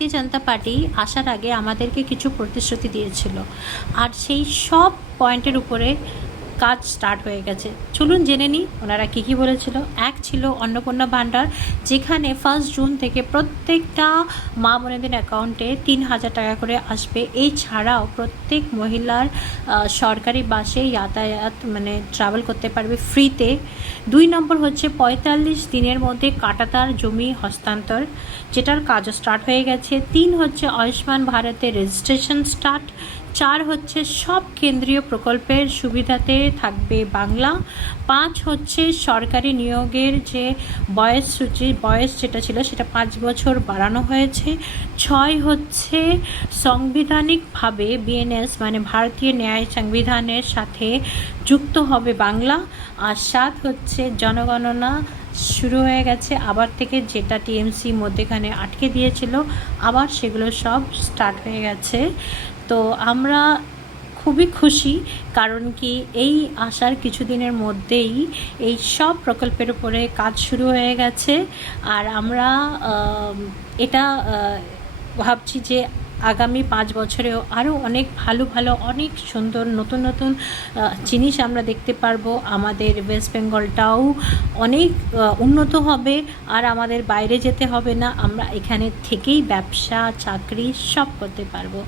ভারতীয় জনতা পার্টি আসার আগে আমাদেরকে কিছু প্রতিশ্রুতি দিয়েছিল, আর সেই সব পয়েন্টের উপরে কাজ স্টার্ট হয়ে গেছে। চলুন জেনে নিই ওনারা কী কী বলেছিল। এক ছিল অন্নপূর্ণা ভাণ্ডার, যেখানে 1 জুন থেকে প্রত্যেকটা মা বোনেদের অ্যাকাউন্টে 3,000 টাকা করে আসবে। এছাড়াও প্রত্যেক মহিলার সরকারি বাসে যাতায়াত মানে ট্রাভেল করতে পারবে ফ্রিতে। 2 নম্বর হচ্ছে 45 দিনের মধ্যে কাটাতার জমি হস্তান্তর, যেটার কাজও স্টার্ট হয়ে গেছে। 3 হচ্ছে আয়ুষ্মান ভারতের রেজিস্ট্রেশন স্টার্ট। 4 হচ্ছে সব কেন্দ্রীয় প্রকল্পের সুবিধাতে থাকবে বাংলা। 5 হচ্ছে সরকারি নিয়োগের যে বয়স যেটা ছিল সেটা 5 বছর বাড়ানো হয়েছে। 6 হচ্ছে সাংবিধানিকভাবে বিএনএস মানে ভারতীয় ন্যায় সংবিধানের সাথে যুক্ত হবে বাংলা। আর 7 হচ্ছে জনগণনা শুরু হয়ে গেছে আবার থেকে, যেটা টিএমসি মধ্যেখানে আটকে দিয়েছিল, আবার সেগুলো সব স্টার্ট হয়ে গেছে। তো আমরা খুবই খুশি, কারণ কি এই আসার কিছুদিনের মধ্যেই এই সব প্রকল্পের উপরে কাজ শুরু হয়ে গেছে। আর আমরা এটা ভাবছি যে আগামী 5 বছরেও আরও অনেক ভালো ভালো অনেক সুন্দর নতুন নতুন জিনিস আমরা দেখতে পারবো। আমাদের ওয়েস্ট বেঙ্গলটাও অনেক উন্নত হবে, আর আমাদের বাইরে যেতে হবে না, আমরা এখানে থেকেই ব্যবসা চাকরি সব করতে পারবো।